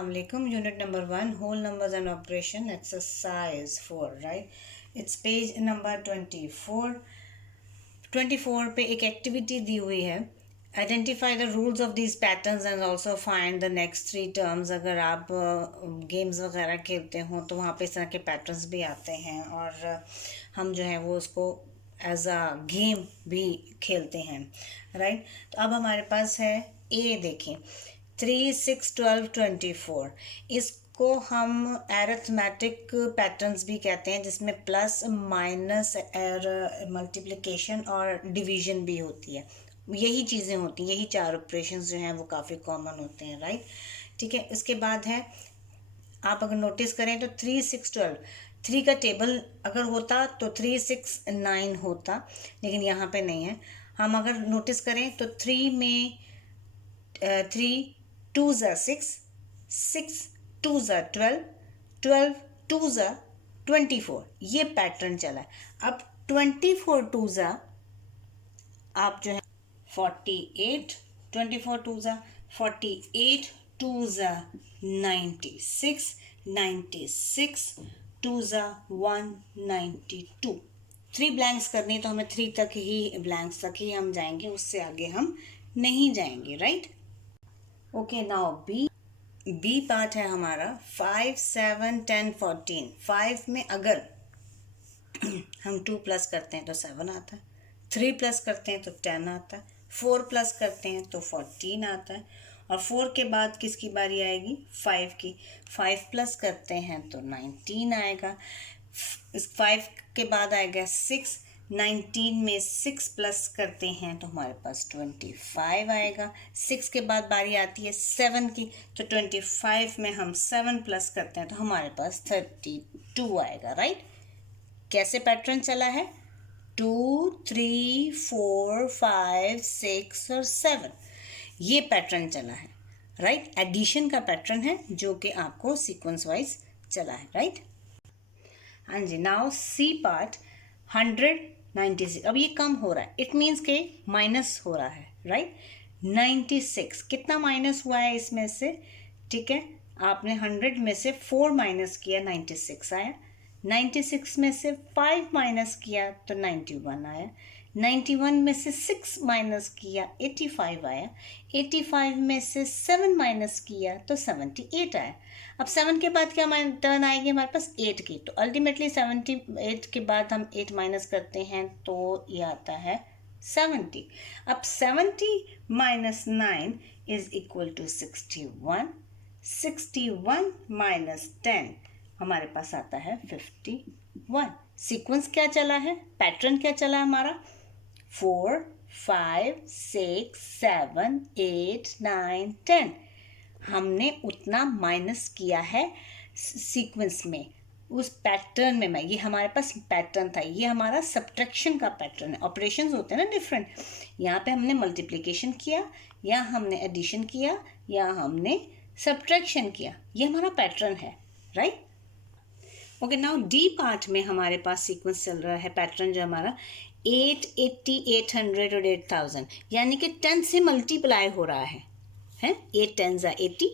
Assalamualaikum. Unit number 1, whole numbers and operation, exercise 4, right? It's page number 24. 24 पे एक activity दी हुई है. Identify the rules of these patterns and also find the next 3 terms. अगर आप games वगैरह खेलते हो तो वहाँ पे इस तरह के पैटर्न्स भी आते हैं और हम जो है वो उसको एज अ गेम भी खेलते हैं, राइट? तो अब हमारे पास है ए. देखें 3, 6, 12, 24. इसको हम एरिथमेटिक पैटर्न्स भी कहते हैं जिसमें प्लस माइनस और मल्टीप्लिकेशन और डिवीजन भी होती है. यही चीज़ें होती हैं, यही 4 ऑपरेशंस जो हैं वो काफ़ी कॉमन होते हैं, राइट? ठीक है. इसके बाद है, आप अगर नोटिस करें तो 3, 6, 12. 3 का टेबल अगर होता तो 3, 6, 9 होता, लेकिन यहाँ पे नहीं है. हम अगर नोटिस करें तो 3 में 3 2s are 6, 6 2s are 12, 12 2s are 24. ये पैटर्न चला है. अब 24 2s are आप जो है 48, 24 2s are 48, 2s are 96, 96 2s are 192. 3 blanks करनी है तो हमें 3 तक ही ब्लैंक्स तक ही हम जाएंगे, उससे आगे हम नहीं जाएंगे, right? Okay, now B part है हमारा 5, 7, 10, 14. 5 में अगर हम 2 प्लस करते हैं तो 7 आता है, 3 प्लस करते हैं तो 10 आता है, 4 प्लस करते हैं तो 14 आता है, और 4 के बाद किसकी बारी आएगी? 5 की. 5 प्लस करते हैं तो 19 आएगा. 5 के बाद आएगा 6. 19 में 6 प्लस करते हैं तो हमारे पास 25 आएगा. 6 के बाद बारी आती है 7 की, तो 25 में हम 7 प्लस करते हैं तो हमारे पास 32 आएगा, राइट? कैसे पैटर्न चला है? 2, 3, 4, 5, 6 और 7. ये पैटर्न चला है, राइट? एडिशन का पैटर्न है जो कि आपको सीक्वेंस वाइज चला है, राइट? हाँ जी. Now C part 196. अब ये कम हो रहा है, इट मीन्स के माइनस हो रहा है, राइट? 96 कितना माइनस हुआ है इसमें से? ठीक है, आपने 100 में से 4 माइनस किया, 96 आया. 96 में से 5 माइनस किया तो 91 आया. 91 में से 6 माइनस किया 85 आया. 85 में से 7 माइनस किया तो 78 आया. अब 7 के बाद क्या टर्न आएगी हमारे पास? 8 की. तो अल्टीमेटली 78 के बाद हम 8 माइनस करते हैं तो ये आता है 70. अब 70 minus 9 is equal to 61. 61 minus 10 हमारे पास आता है 51. सीक्वेंस क्या चला है? पैटर्न क्या चला है हमारा? 4, 5, 6, 7, 8, 9, 10. हमने उतना माइनस किया है सीक्वेंस में, उस पैटर्न में. ये हमारे पास पैटर्न था, ये हमारा सब्ट्रैक्शन का पैटर्न है. ऑपरेशंस होते हैं ना डिफरेंट. यहाँ पे हमने मल्टीप्लिकेशन किया, या हमने एडिशन किया, या हमने सब्ट्रैक्शन किया. ये हमारा पैटर्न है, right? Okay, now D part में हमारे पास सीक्वेंस चल रहा है, पैटर्न जो हमारा 8, 80, 800 और 8000, यानी कि 10 से मल्टीप्लाई हो रहा है. 8 10 ज़ा 80,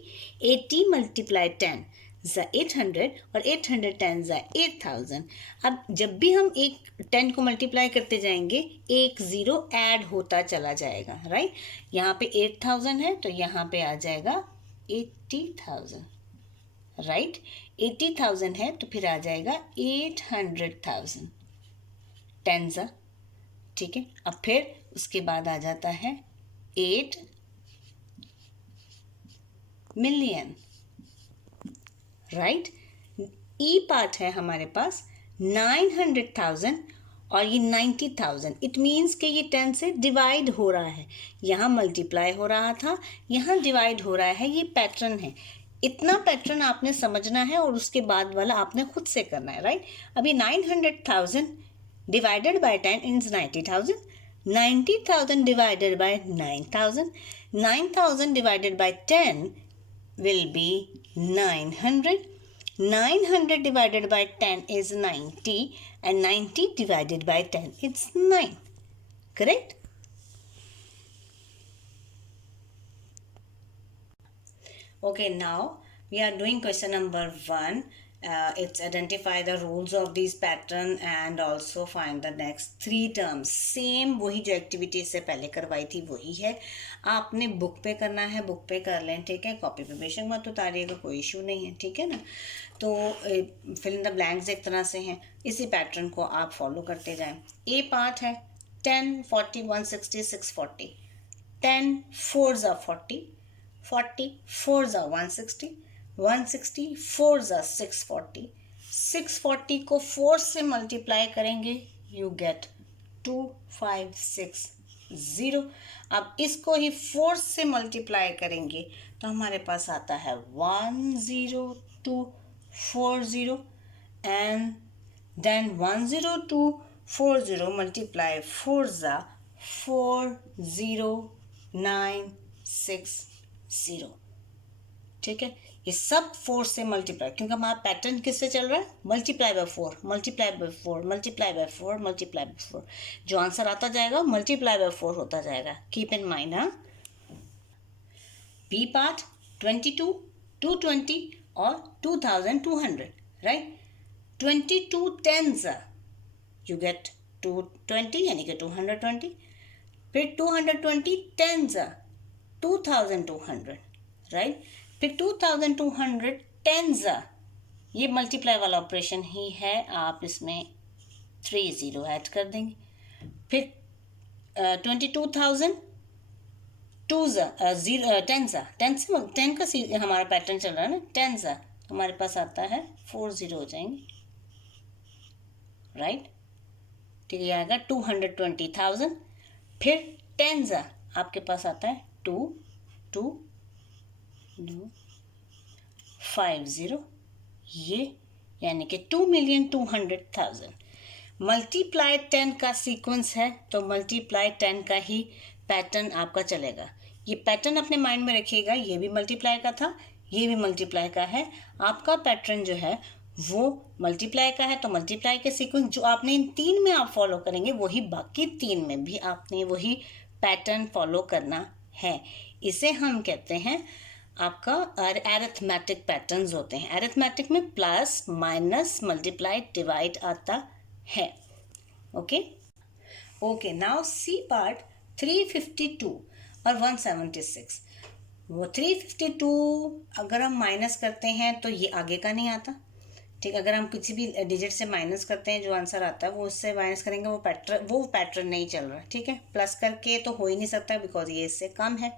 80 मल्टीप्लाई 10 ज़ा 800 और 800 10 ज़ा 8000. अब जब भी हम एक 10 को मल्टीप्लाई करते जाएंगे, एक ज़ीरो ऐड होता चला जाएगा, राइट? यहाँ पे 8000 है तो यहाँ पे आ जाएगा 80,000, राइट? 80,000 है तो फिर आ जाएगा 800,000. 10 ज़ा, ठीक है. अब फिर उसके बाद आ जाता है 8 मिलियन, राइट? ई पार्ट है हमारे पास 900,000 और ये 90,000. इट मीन्स कि ये 10 से डिवाइड हो रहा है. यहाँ मल्टीप्लाई हो रहा था, यहाँ डिवाइड हो रहा है. ये पैटर्न है. इतना पैटर्न आपने समझना है और उसके बाद वाला आपने खुद से करना है, राइट? अभी 900,000 divided by 10 is 90,000. 90,000 divided by 9,000. 9,000 divided by 10 will be 900. 900 divided by 10 is 90, and 90 divided by 10 is 9. Correct? Okay, now We are doing question number 1. It's identify the rules of these pattern and also find the next 3 terms. Same वही जो activity से पहले करवाई थी वही है. आपने book पे करना है, बुक पे कर लें, ठीक है. कॉपी पे बेशक मत उतारिएगा, कोई इशू नहीं है, ठीक है ना. तो फिल इन द ब्लैंक्स एक तरह से हैं. इसी पैटर्न को आप फॉलो करते जाएं. ए पार्ट है 10, 40, 160, 640. 10 4s are 40, 40 4s are 160, 160 4s are 640, 640 को 4 से मल्टीप्लाई करेंगे, यू गेट 2560. अब इसको ही 4 से मल्टीप्लाई करेंगे तो हमारे पास आता है 10240 एंड देन 10240 मल्टीप्लाई 4 जा 40960. ठीक है, ये सब 4 से मल्टीप्लाई, क्योंकि हमारा पैटर्न किससे चल रहा है, multiply by 4, multiply by 4, multiply by 4, multiply by 4. जो आंसर आता जाएगा मल्टीप्लाई बाय 4 होता जाएगा. Keep in mind. हाँ, बी पार्ट 22, 220 और 2200, राइट. 22 टेंस यू गेट 220 यानी कि 220. फिर 220 टेंस 2200, राइट. फिर 2200 टेंस, ये मल्टीप्लाई वाला ऑपरेशन ही है, आप इसमें 3 0 ऐड कर देंगे. फिर 22,000 2 टेंस 10 का हमारा पैटर्न चल रहा है ना. टेंस हमारे पास आता है 4 0 हो जाएंगे, राइट. ठीक है, आएगा 220,000. फिर टेंस आपके पास आता है 2 2 50, ये यानी कि 2,200,000. मल्टीप्लाई 10 का सीक्वेंस है तो मल्टीप्लाई 10 का ही पैटर्न आपका चलेगा. ये पैटर्न अपने माइंड में रखिएगा. ये भी मल्टीप्लाई का था, ये भी मल्टीप्लाई का है. आपका पैटर्न जो है वो मल्टीप्लाई का है, तो मल्टीप्लाई के सीक्वेंस जो आपने इन 3 में आप फॉलो करेंगे वही बाकी 3 में भी आपने वही पैटर्न फॉलो करना है. इसे हम कहते हैं आपका अरिथमेटिक पैटर्न्स होते हैं. अरिथमेटिक में प्लस माइनस मल्टीप्लाई डिवाइड आता है. Okay okay, now C part 352 और 176. वो 352 अगर हम माइनस करते हैं तो ये आगे का नहीं आता. ठीक, अगर हम किसी भी डिजिट से माइनस करते हैं जो आंसर आता है वो उससे माइनस करेंगे, वो पैटर्न नहीं चल रहा. ठीक है, प्लस करके तो हो ही नहीं सकता बिकॉज ये इससे कम है,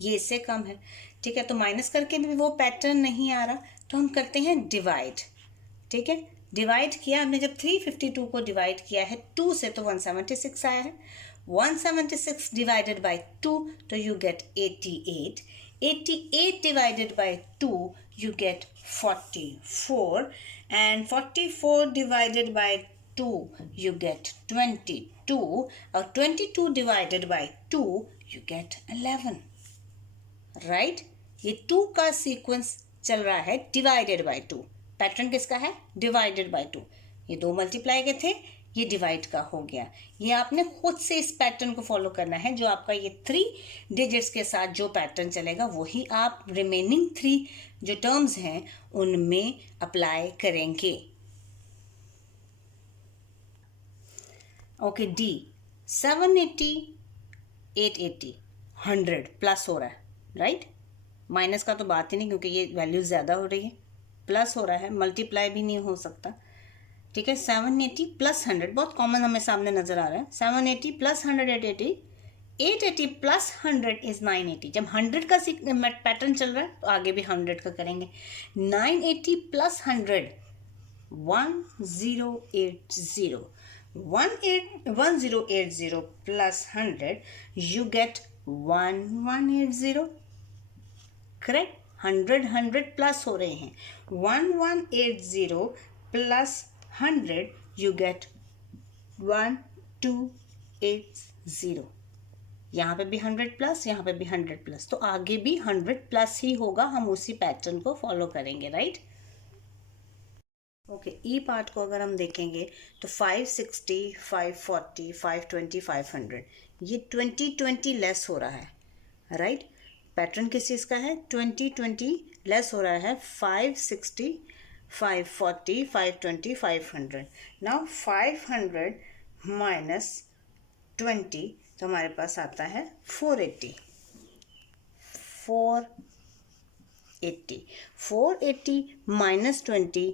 ये इससे कम है. ठीक है, तो माइनस करके भी वो पैटर्न नहीं आ रहा, तो हम करते हैं डिवाइड. ठीक है, डिवाइड किया हमने, जब 352 को डिवाइड किया है 2 से तो 176 आया है. 176 डिवाइडेड बाई 2 तो you get 88. 88 divided by 2 you get 44, and 44 divided by 2 you get 22, or 22 divided by 2 you get 11, right. ये 2 का सीक्वेंस चल रहा है डिवाइडेड बाय 2. पैटर्न किसका है, डिवाइडेड बाय 2. ये 2 मल्टीप्लाई के थे, ये डिवाइड का हो गया. ये आपने खुद से इस पैटर्न को फॉलो करना है. जो आपका ये 3 डिजिट्स के साथ जो पैटर्न चलेगा वही आप रिमेनिंग 3 जो टर्म्स हैं उनमें अप्लाई करेंगे. ओके, डी 780 880 100 प्लस हो रहा है, राइट. माइनस का तो बात ही नहीं, क्योंकि ये वैल्यू ज़्यादा हो रही है. प्लस हो रहा है, मल्टीप्लाई भी नहीं हो सकता. ठीक है, 780 प्लस 100 बहुत कॉमन हमें सामने नजर आ रहा है. 780 प्लस 100 880. 880 plus 100 is 980. जब 100 का पैटर्न चल रहा है तो आगे भी 100 का करेंगे. 980 plus 100 1080. 1080 plus 100 you get 1180. Correct, 100 plus हो रहे हैं. 1180 प्लस 100 you get 1280. यहाँ पे भी 100 प्लस, यहाँ पे भी 100 प्लस, तो आगे भी 100 प्लस ही होगा. हम उसी पैटर्न को फॉलो करेंगे, राइट. ओके, ई पार्ट को अगर हम देखेंगे तो 560 540 520 500 ये 20 लेस हो रहा है, राइट. पैटर्न किस चीज़ का है, 20 लेस हो रहा है 560, 540, 520, 500. नाउ 500 माइनस 20 तो हमारे पास आता है 480. 480 माइनस 20,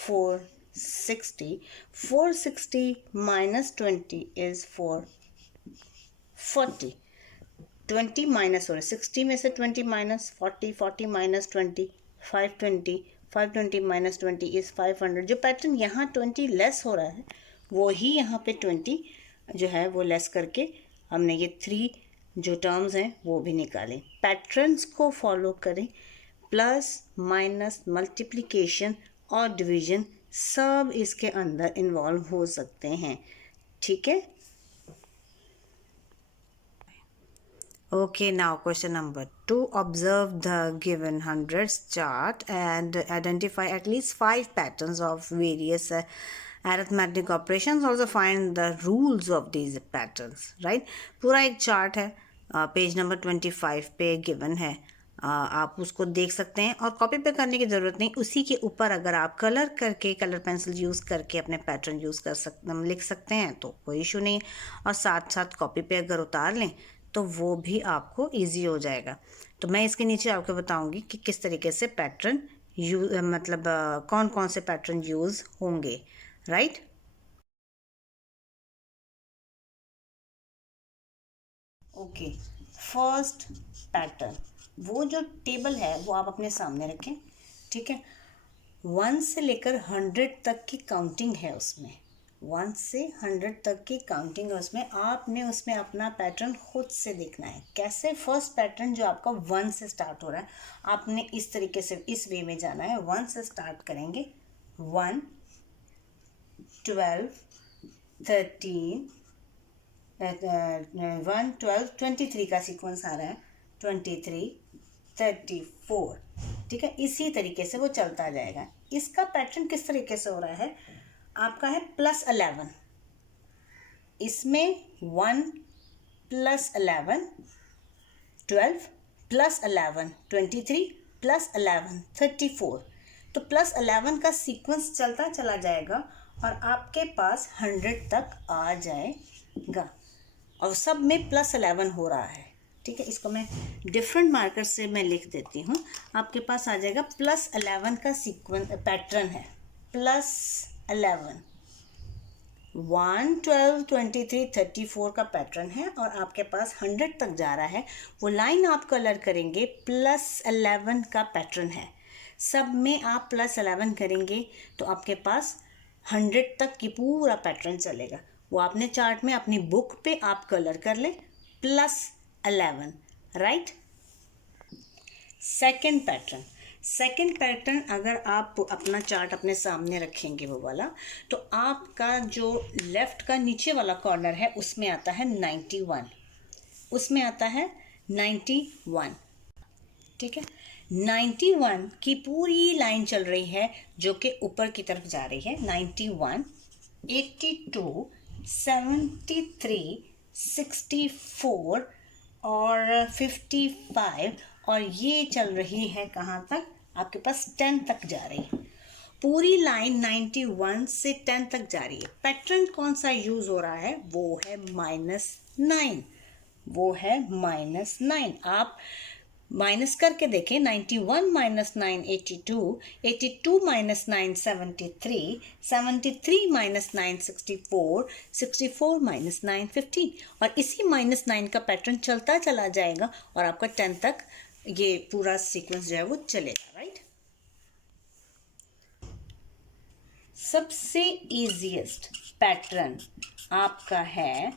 460. 460 minus 20 is 440. 20 माइनस हो रहा है 60 में से 20 माइनस 40, 40 माइनस 20, 520. 520 minus 20 is 500. जो पैटर्न यहाँ 20 लेस हो रहा है वो ही यहाँ पे 20 जो है वो लेस करके हमने ये 3 जो टर्म्स हैं वो भी निकालें. पैटर्न्स को फॉलो करें. प्लस माइनस मल्टीप्लिकेशन और डिवीजन सब इसके अंदर इन्वॉल्व हो सकते हैं. ठीक है. Okay, now question number 2. Observe the given hundreds chart and identify at least 5 patterns of various arithmetic operations. Also find the rules of these patterns. Right? पूरा एक चार्ट है, पेज नंबर 25 पे गिवन है. आप उसको देख सकते हैं और कॉपी पे करने की ज़रूरत नहीं. उसी के ऊपर अगर आप कलर करके कलर पेंसिल यूज़ करके अपने पैटर्न यूज़ कर सकते लिख सकते हैं तो कोई इशू नहीं. और साथ साथ कॉपी पे अगर उतार लें तो वो भी आपको इजी हो जाएगा. तो मैं इसके नीचे आपको बताऊंगी कि किस तरीके से पैटर्न मतलब कौन कौन से पैटर्न यूज़ होंगे. राइट. ओके. फर्स्ट पैटर्न, वो जो टेबल है वो आप अपने सामने रखें. ठीक है. 1 से लेकर 100 तक की काउंटिंग है उसमें. 1 से 100 तक की काउंटिंग है उसमें. आपने उसमें अपना पैटर्न खुद से देखना है. कैसे? फर्स्ट पैटर्न जो आपका 1 से स्टार्ट हो रहा है आपने इस तरीके से इस वे में जाना है. 1 से स्टार्ट करेंगे. 1, 12, 13, 1, 12, 23 का सीक्वेंस आ रहा है. 23, 34. ठीक है. इसी तरीके से वो चलता जाएगा. इसका पैटर्न किस तरीके से हो रहा है? आपका है +11. इसमें 1 + 11 12 + 11 23 + 11 34. तो +11 का सीक्वेंस चलता चला जाएगा और आपके पास 100 तक आ जाएगा. और सब में +11 हो रहा है. ठीक है. इसको मैं डिफरेंट मार्कर से मैं लिख देती हूँ. आपके पास आ जाएगा +11 का सीक्वेंस पैटर्न है. +11 1, 12, 23, 34 का पैटर्न है और आपके पास 100 तक जा रहा है. वो लाइन आप कलर करेंगे +11 का पैटर्न है. सब में आप +11 करेंगे तो आपके पास 100 तक की पूरा पैटर्न चलेगा. वो आपने चार्ट में अपनी बुक पे आप कलर कर लें +11. राइट. सेकेंड पैटर्न अगर आप अपना चार्ट अपने सामने रखेंगे वो वाला तो आपका जो लेफ्ट का नीचे वाला कॉर्नर है उसमें आता है 91. उसमें आता है 91. ठीक है. 91 की पूरी लाइन चल रही है जो कि ऊपर की तरफ जा रही है. 91, 82, 73, 64 और 55 और ये चल रही है कहाँ तक? आपके पास 10 तक जा रही है. पूरी लाइन 91 से 10 तक जा रही है. पैटर्न कौन सा यूज़ हो रहा है? वो है -9. वो है -9. आप माइनस करके देखें. 91 - 9 82, 82 - 9 73, 73 - 9 64, 64 - 9 15. और इसी -9 का पैटर्न चलता चला जाएगा और आपका 10 तक ये पूरा सीक्वेंस जो है वो चलेगा. राइट. सबसे इजीएस्ट पैटर्न आपका है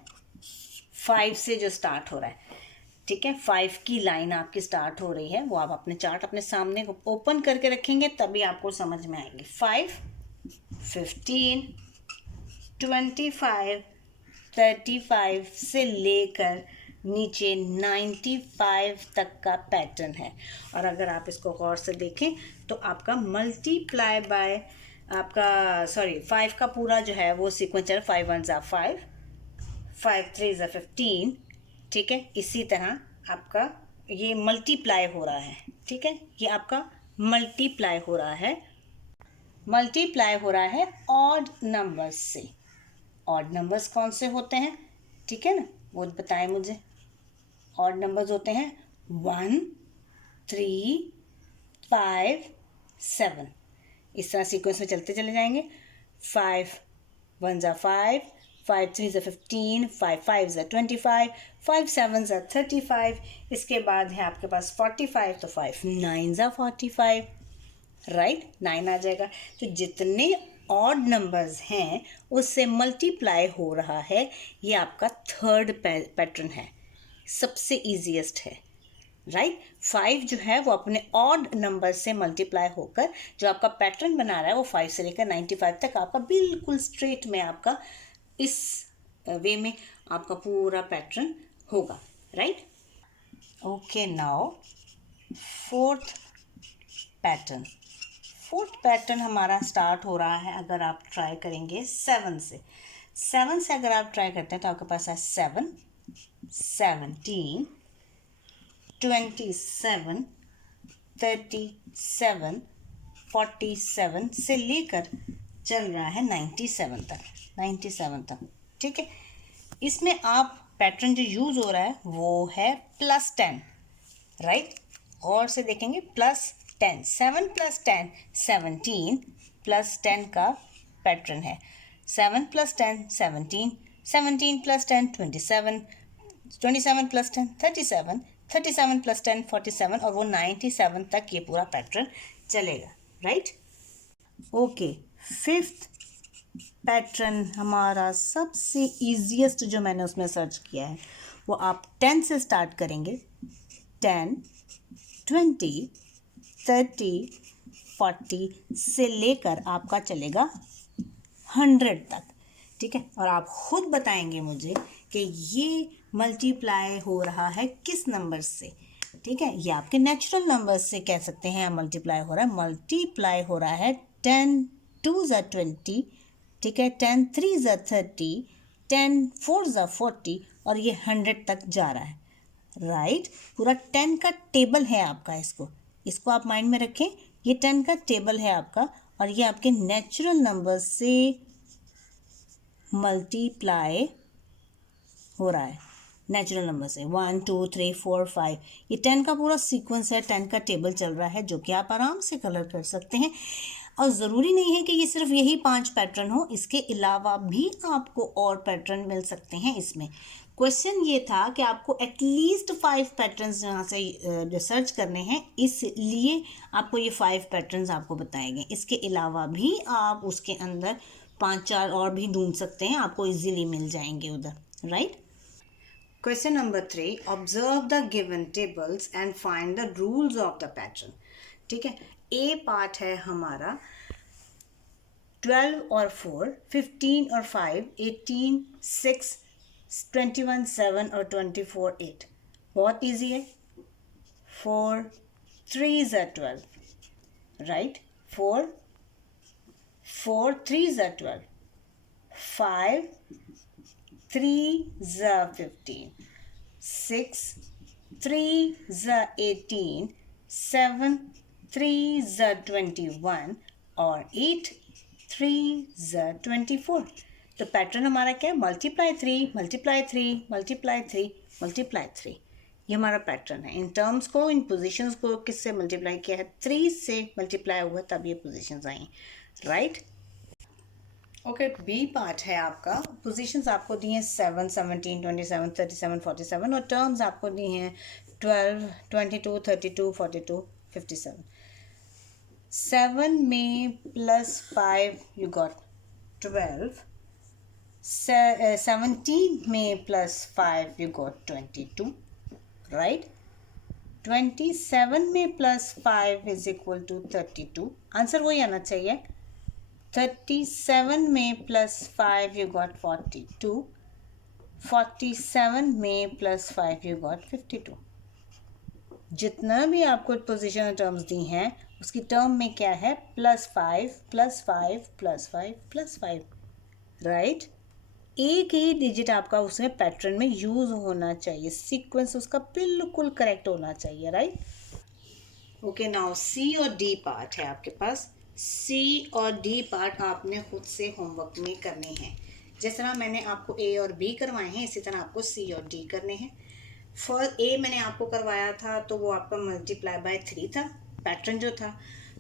5 से जो स्टार्ट हो रहा है. ठीक है. 5 की लाइन आपकी स्टार्ट हो रही है. वो आप अपने चार्ट अपने सामने ओपन करके रखेंगे तभी आपको समझ में आएंगे. 5, 15, 25, 35 से लेकर नीचे 95 तक का पैटर्न है. और अगर आप इसको गौर से देखें तो आपका मल्टीप्लाई बाय आपका 5 का पूरा जो है वो सीक्वेंस है. 5 1 = 5, 5 3 = 15. ठीक है. इसी तरह आपका ये मल्टीप्लाई हो रहा है. ठीक है. ये आपका मल्टीप्लाई हो रहा है, मल्टीप्लाई हो रहा है ऑड नंबर्स से। ऑड नंबर्स कौन से होते हैं, ठीक है ना, वो बताएं मुझे। ऑड नंबर्स होते हैं 1, 3, 5, 7। इस तरह सीक्वेंस में चलते चले जाएंगे। 5 1 ज़ा 5, 5 3 ज़ा 15, 5 5 ज़ा 25, 5 7 ज़ा 35। इसके बाद है आपके पास 45, तो 5 9 ज़ा 45, राइट, 9 आ जाएगा। तो जितने ऑड नंबर्स हैं उससे मल्टीप्लाई हो रहा है, ये आपका थर्ड पैटर्न है, सबसे ईजीएस्ट है, राइट। 5 जो है वो अपने ऑड नंबर से मल्टीप्लाई होकर जो आपका पैटर्न बना रहा है वो 5 से लेकर 95 तक आपका बिल्कुल स्ट्रेट में आपका इस वे में आपका पूरा पैटर्न होगा, right. Okay, now fourth pattern. Fourth pattern हमारा स्टार्ट हो रहा है, अगर आप ट्राई करेंगे 7 से। 7 से अगर आप ट्राई करते हैं तो आपके पास है 7, 17, 27, 37, 47 से लेकर चल रहा है 97 तक, 97 तक, ठीक है। इसमें आप पैटर्न जो यूज़ हो रहा है वो है +10, राइट। और से देखेंगे +10, 7 + 10 17, +10 का पैटर्न है। 7 + 10 17, 17 + 10 27, 27 + 10 37, 37 + 10 47, और वो 97 तक ये पूरा पैटर्न चलेगा, राइट। ओके, फिफ्थ पैटर्न हमारा सबसे ईजीएस्ट जो मैंने उसमें सर्च किया है वो आप 10 से स्टार्ट करेंगे। 10, 20, 30, 40 से लेकर आपका चलेगा 100 तक, ठीक है। और आप खुद बताएंगे मुझे कि ये मल्टीप्लाई हो रहा है किस नंबर से, ठीक है। ये आपके नेचुरल नंबर से कह सकते हैं मल्टीप्लाई हो रहा है। मल्टीप्लाई हो रहा है 10 2 ज़ा 20, ठीक है, 10 3 ज़ा 30, 10 4 ज़ा 40, और ये 100 तक जा रहा है, राइट। पूरा 10 का टेबल है आपका, इसको आप माइंड में रखें। ये 10 का टेबल है आपका, और ये आपके नेचुरल नंबर से मल्टीप्लाई हो रहा है, नेचुरल नंबर से 1 2 3 4 5। ये 10 का पूरा सीक्वेंस है, 10 का टेबल चल रहा है, जो कि आप आराम से कलर कर सकते हैं। और ज़रूरी नहीं है कि ये सिर्फ यही 5 पैटर्न हो, इसके अलावा भी आपको और पैटर्न मिल सकते हैं। इसमें क्वेश्चन ये था कि आपको एटलीस्ट 5 पैटर्न्स यहाँ से रिसर्च करने हैं, इसलिए आपको ये 5 पैटर्न्स आपको बताए गए। इसके अलावा भी आप उसके अंदर 5-4 और भी ढूंढ सकते हैं, आपको इजीली मिल जाएंगे उधर, right. Question number 3, observe the given tables and find the rules of the pattern, ठीक है। ए पार्ट है हमारा 12 और 4, 15 और 5, 18 6, 21 7 और 24 8। बहुत इजी है। 4 3 ज़ा 12, राइट। 4 3 ज़ा 12, 5 3 ज़ा 15, 6 3 ज़ा 18, 7 3 ज़ा 21, और 8 3 ज़ा 24। तो पैटर्न हमारा क्या है, मल्टीप्लाई 3 मल्टीप्लाई 3 मल्टीप्लाई 3 मल्टीप्लाई 3। ये हमारा पैटर्न है। इन टर्म्स को, इन पोजीशंस को किससे मल्टीप्लाई किया है, 3 से मल्टीप्लाई हुआ तब ये पोजीशंस आई, राइट। ओके, बी पार्ट है आपका। पोजीशंस आपको दी हैं 7 17 27 37 47, और टर्म्स आपको दी हैं 12 22 32 42 57। 7 में +5 यू गॉट 12, 17 में +5 you got 22, right? 27 में +5 is equal to 32. आंसर वही आना चाहिए। 37 में +5 you got 42. 47 में +5 you got 52. जितना भी आपको पोजीशन टर्म्स दी हैं उसकी टर्म में क्या है, +5 +5 +5 +5, राइट। एक ही डिजिट आपका उसमें पैटर्न में यूज होना चाहिए, सीक्वेंस उसका बिल्कुल करेक्ट होना चाहिए, राइट। ओके, नाउ सी और डी पार्ट है आपके पास। सी और डी पार्ट आपने खुद से होमवर्क में करने हैं। जिस तरह मैंने आपको ए और बी करवाए हैं, इसी तरह आपको सी और डी करने हैं। फर्स्ट ए मैंने आपको करवाया था तो वो आपका मल्टीप्लाई बाय 3 था पैटर्न जो था।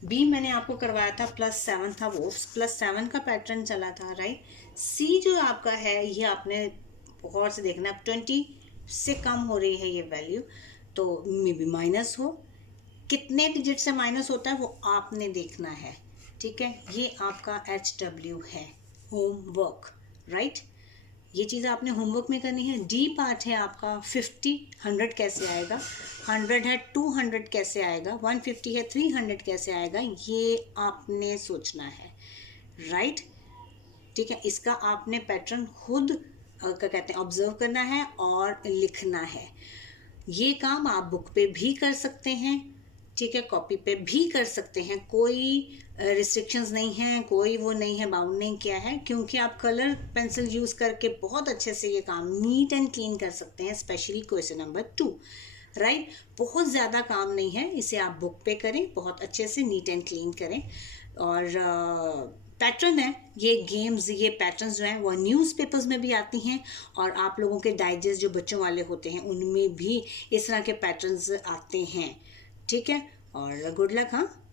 बी मैंने आपको करवाया था +7 था, वो +7 का पैटर्न चला था, राइट। सी जो आपका है ये आपने गौर से देखना, अब 20 से कम हो रही है ये वैल्यू, तो मे बी माइनस हो। कितने डिजिट से माइनस होता है वो आपने देखना है, ठीक है। ये आपका HW है, होमवर्क, राइट। ये चीज़ आपने होमवर्क में करनी है। डी पार्ट है आपका 50, 100 कैसे आएगा, 100 है 200 कैसे आएगा, 150 है 300 कैसे आएगा, ये आपने सोचना है, राइट, ठीक है। इसका आपने पैटर्न खुद क्या कहते हैं ऑब्जर्व करना है और लिखना है। ये काम आप बुक पे भी कर सकते हैं, ठीक है, कॉपी पे भी कर सकते हैं, कोई रिस्ट्रिक्शंस नहीं है, कोई वो नहीं है, बाउंड नहीं किया है, क्योंकि आप कलर पेंसिल यूज़ करके बहुत अच्छे से ये काम नीट एंड क्लीन कर सकते हैं, स्पेशली क्वेश्चन नंबर 2, राइट। बहुत ज़्यादा काम नहीं है, इसे आप बुक पे करें, बहुत अच्छे से नीट एंड क्लीन करें। और पैटर्न है ये गेम्स, ये पैटर्न्स जो हैं वो न्यूज़पेपर्स में भी आती हैं, और आप लोगों के डाइजेस्ट जो बच्चों वाले होते हैं उनमें भी इस तरह के पैटर्न्स आते हैं, ठीक है। और गुड लक, हाँ।